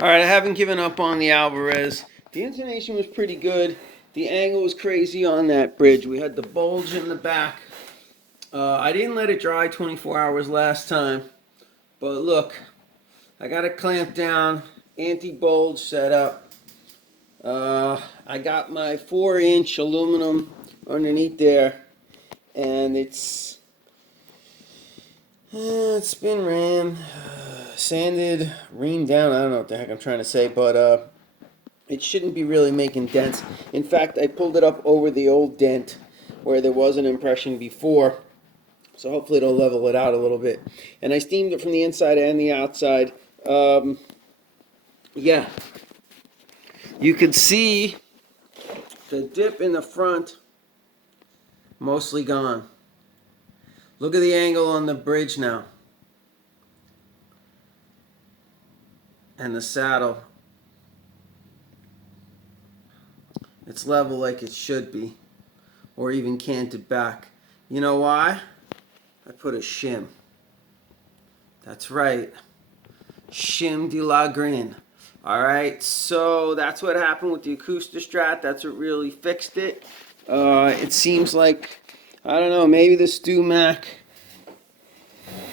All right, I haven't given up on the Alverez. The intonation was pretty good. The angle was crazy on that bridge. We had the bulge in the back. I didn't let it dry 24 hours last time. But look, I got it clamped down, anti-bulge set up. I got my 4-inch aluminum underneath there. And it's been ran, sanded, reamed down. I don't know what the heck I'm trying to say, but it shouldn't be really making dents. In fact, I pulled it up over the old dent where there was an impression before, so hopefully it'll level it out a little bit. And I steamed it from the inside and the outside. Yeah, you can see the dip in the front mostly gone. Look at the angle on the bridge now. And the saddle. It's level like it should be. Or even canted back. You know why? I put a shim. That's right. Shim de la Green. Alright, so that's what happened with the Acoustistrat. That's what really fixed it. It seems like, I don't know, maybe the Stu-Mac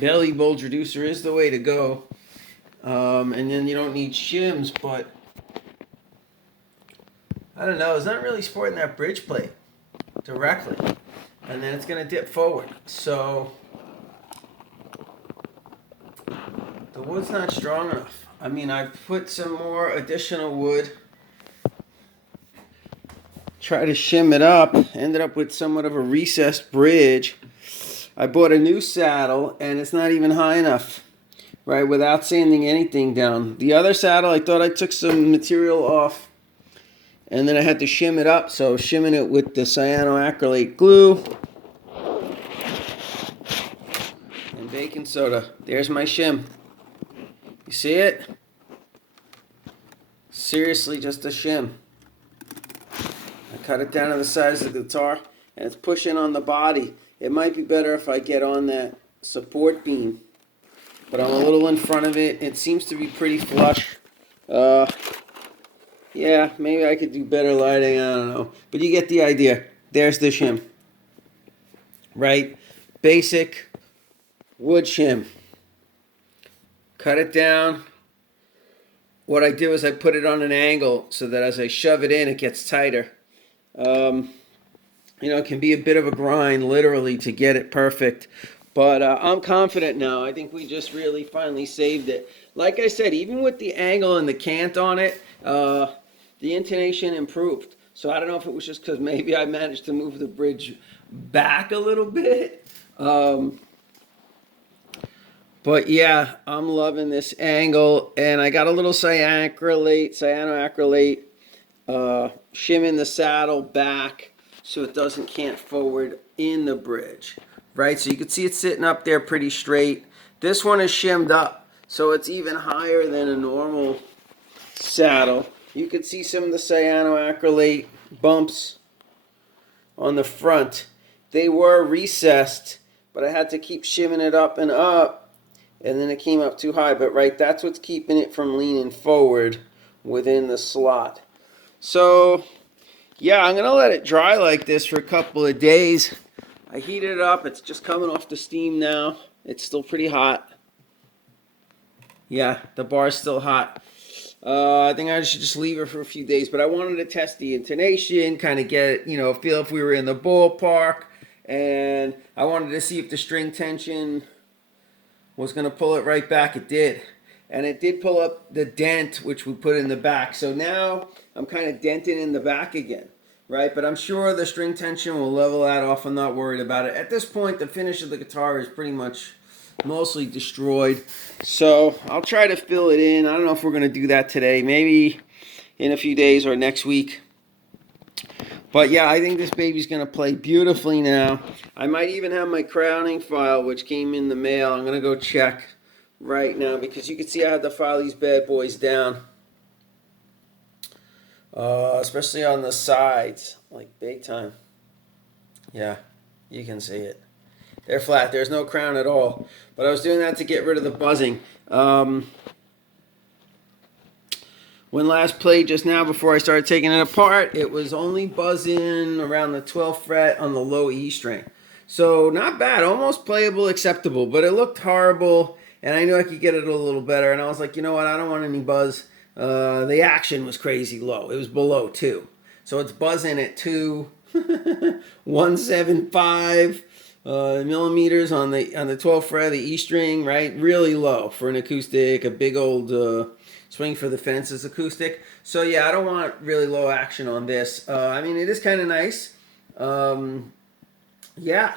belly bulge reducer is the way to go. And then you don't need shims, but I don't know, it's not really supporting that bridge plate directly. And then it's going to dip forward. So the wood's not strong enough. I mean, I've put some more additional wood. Try to shim it up. Ended up with somewhat of a recessed bridge. I bought a new saddle, and it's not even high enough, right, without sanding anything down. The other saddle, I thought I took some material off, and then I had to shim it up. So shimming it with the cyanoacrylate glue and baking soda. There's my shim. You see it? Seriously, just a shim. I cut it down to the size of the guitar, and it's pushing on the body. It might be better if I get on that support beam, but I'm a little in front of it. It seems to be pretty flush. Yeah, maybe I could do better lighting. I don't know, but you get the idea. There's the shim, right? Basic wood shim. Cut it down. What I did was I put it on an angle so that as I shove it in, it gets tighter. It can be a bit of a grind, literally, to get it perfect. But I'm confident now. I think we just really finally saved it. Like I said, even with the angle and the cant on it, the intonation improved. So I don't know if it was just because maybe I managed to move the bridge back a little bit. But yeah, I'm loving this angle, and I got a little cyanoacrylate, shimming the saddle back so it doesn't cant forward in the bridge, right? So you can see it sitting up there pretty straight. This one is shimmed up, so it's even higher than a normal saddle. You can see some of the cyanoacrylate bumps on the front. They were recessed, but I had to keep shimming it up and up. And then it came up too high, but right, that's what's keeping it from leaning forward within the slot. So, yeah, I'm going to let it dry like this for a couple of days. I heated it up. It's just coming off the steam now. It's still pretty hot. Yeah, the bar's still hot. I think I should just leave it for a few days, but I wanted to test the intonation, kind of get, feel if we were in the ballpark, and I wanted to see if the string tension was going to pull it right back. It did. And it did pull up the dent, which we put in the back. So now I'm kind of denting in the back again, right? But I'm sure the string tension will level that off. I'm not worried about it. At this point, the finish of the guitar is pretty much mostly destroyed. So I'll try to fill it in. I don't know if we're going to do that today. Maybe in a few days or next week. But yeah, I think this baby's going to play beautifully now. I might even have my crowning file, which came in the mail. I'm going to go check right now because you can see I have to file these bad boys down. Especially on the sides, like big time. Yeah, you can see it. They're flat. There's no crown at all. But I was doing that to get rid of the buzzing. When last played just now before I started taking it apart, it was only buzzing around the 12th fret on the low E string. So not bad, almost playable, acceptable, but it looked horrible, and I knew I could get it a little better, and I was like, you know what, I don't want any buzz. The action was crazy low. It was below 2. So it's buzzing at 2, 175 millimeters on the 12th fret of the E string, right? Really low for an acoustic, a big old swing for the fences acoustic. So yeah, I don't want really low action on this. I mean, it is kind of nice. Yeah,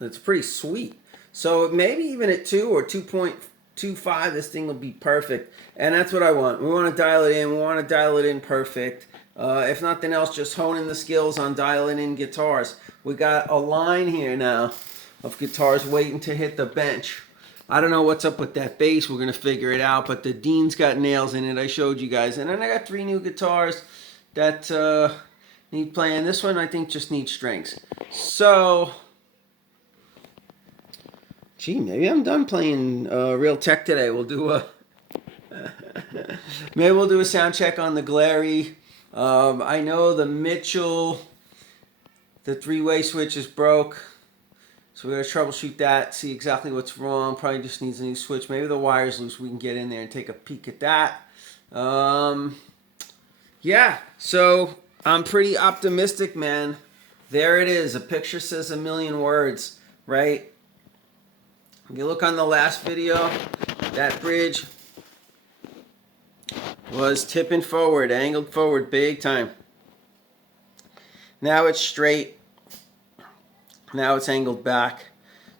it's pretty sweet. So maybe even at 2 or 2.25, this thing will be perfect. And that's what I want. We want to dial it in. We want to dial it in perfect. If nothing else, just honing the skills on dialing in guitars. We got a line here now of guitars waiting to hit the bench. I don't know what's up with that bass. We're going to figure it out. But the Dean's got nails in it. I showed you guys. And then I got 3 new guitars that need playing. This one I think just needs strings. So, gee, maybe I'm done playing real tech today. We'll do a maybe we'll do a sound check on the Glary. I know the Mitchell, the 3-way switch is broke. So we're going to troubleshoot that, see exactly what's wrong. Probably just needs a new switch. Maybe the wire's loose. We can get in there and take a peek at that. Yeah, so I'm pretty optimistic, man. There it is. A picture says a million words, right? If you look on the last video, that bridge was tipping forward, angled forward big time. Now it's straight. Now it's angled back.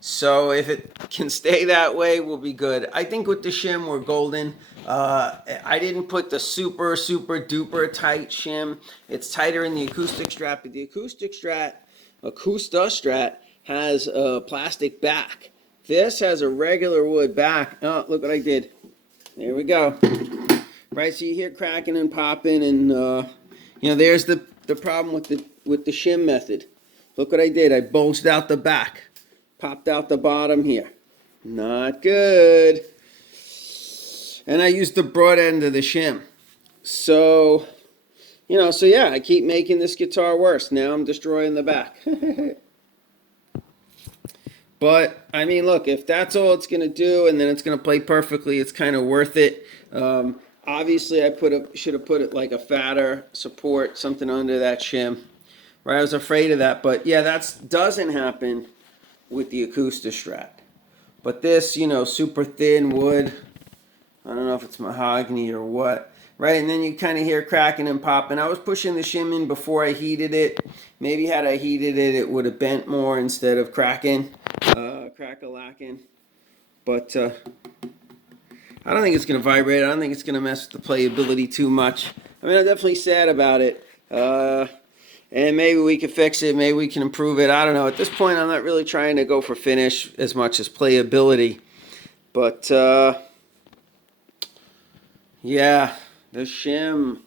So if it can stay that way, we'll be good. I think with the shim, we're golden. I didn't put the super duper tight shim. It's tighter in the acoustic Strat, but the acoustic Strat, Acoustic Strat, has a plastic back. This has a regular wood back. Oh, look what I did. There we go. Right, so you hear cracking and popping, and you know, there's the problem with the shim method. Look what I did. I bulged out the back, popped out the bottom here. Not good. And I used the broad end of the shim. So, you know, so yeah, I keep making this guitar worse. Now I'm destroying the back. But, I mean, look, if that's all it's going to do and then it's going to play perfectly, it's kind of worth it. Obviously, I should have put it like a fatter support, something under that shim. Right, I was afraid of that, but yeah, that doesn't happen with the Acoustic Strat. But this, you know, super thin wood, I don't know if it's mahogany or what, right? And then you kind of hear cracking and popping. I was pushing the shim in before I heated it. Maybe had I heated it, it would have bent more instead of cracking, crack-a-lacking. But I don't think it's going to vibrate. I don't think it's going to mess with the playability too much. I mean, I'm definitely sad about it. And maybe we can fix it. Maybe we can improve it. I don't know. At this point, I'm not really trying to go for finish as much as playability. But, yeah, the shim,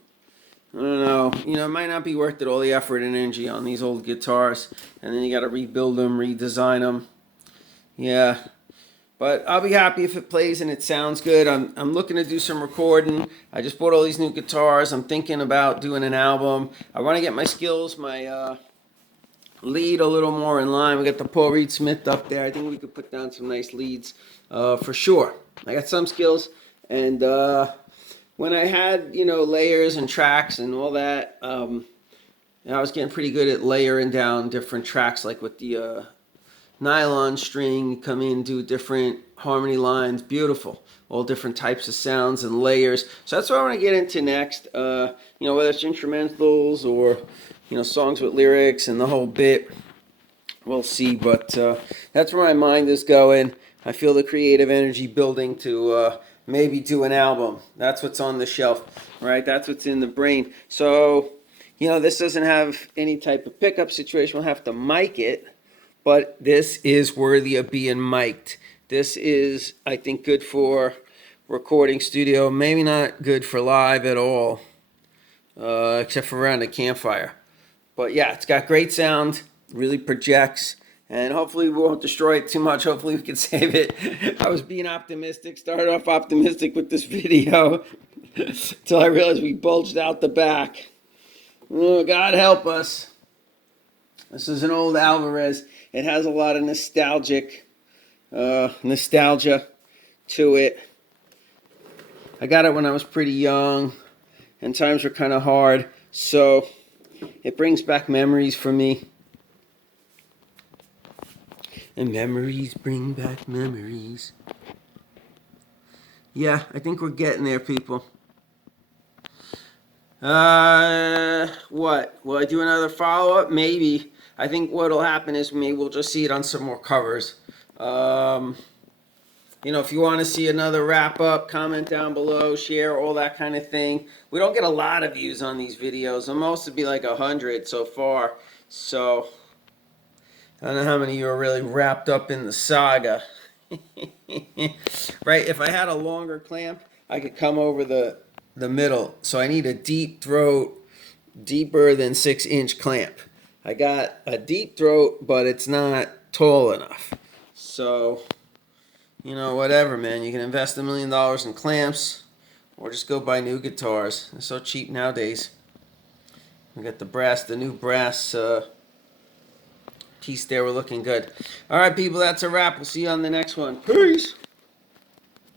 I don't know. You know, it might not be worth it, all the effort and energy on these old guitars. And then you got to rebuild them, redesign them. Yeah. But I'll be happy if it plays and it sounds good. I'm looking to do some recording. I just bought all these new guitars. I'm thinking about doing an album. I want to get my skills, my lead a little more in line. We got the Paul Reed Smith up there. I think we could put down some nice leads for sure. I got some skills. And when I had, you know, layers and tracks and all that, I was getting pretty good at layering down different tracks, like with the nylon string, come in, do different harmony lines, beautiful, all different types of sounds and layers. So that's what I want to get into next. You know, whether it's instrumentals or, you know, songs with lyrics and the whole bit, we'll see. But that's where my mind is going. I feel the creative energy building to maybe do an album. That's what's on the shelf, right? That's what's in the brain. So, you know, this doesn't have any type of pickup situation. We'll have to mic it. But this is worthy of being mic'd. This is, I think, good for recording studio. Maybe not good for live at all, except for around a campfire. But yeah, it's got great sound, really projects, and hopefully we won't destroy it too much. Hopefully we can save it. I was being optimistic, started off optimistic with this video. Until I realized we bulged out the back. Oh, God help us. This is an old Alverez. It has a lot of nostalgia to it. I got it when I was pretty young, and times were kind of hard, so it brings back memories for me. And memories bring back memories. Yeah, I think we're getting there, people. What? Will I do another follow-up? Maybe. I think what'll happen is maybe we'll just see it on some more covers. If you want to see another wrap-up, comment down below, share, all that kind of thing. We don't get a lot of views on these videos. The most would be like 100 so far. So, I don't know how many of you are really wrapped up in the saga. Right? If I had a longer clamp, I could come over the middle. So I need a deep throat, deeper than 6-inch clamp. I got a deep throat, but it's not tall enough. So, whatever, man. You can invest $1 million in clamps, or just go buy new guitars. They're so cheap nowadays. We got the new brass piece there. We're looking good. All right, people, that's a wrap. We'll see you on the next one. Peace.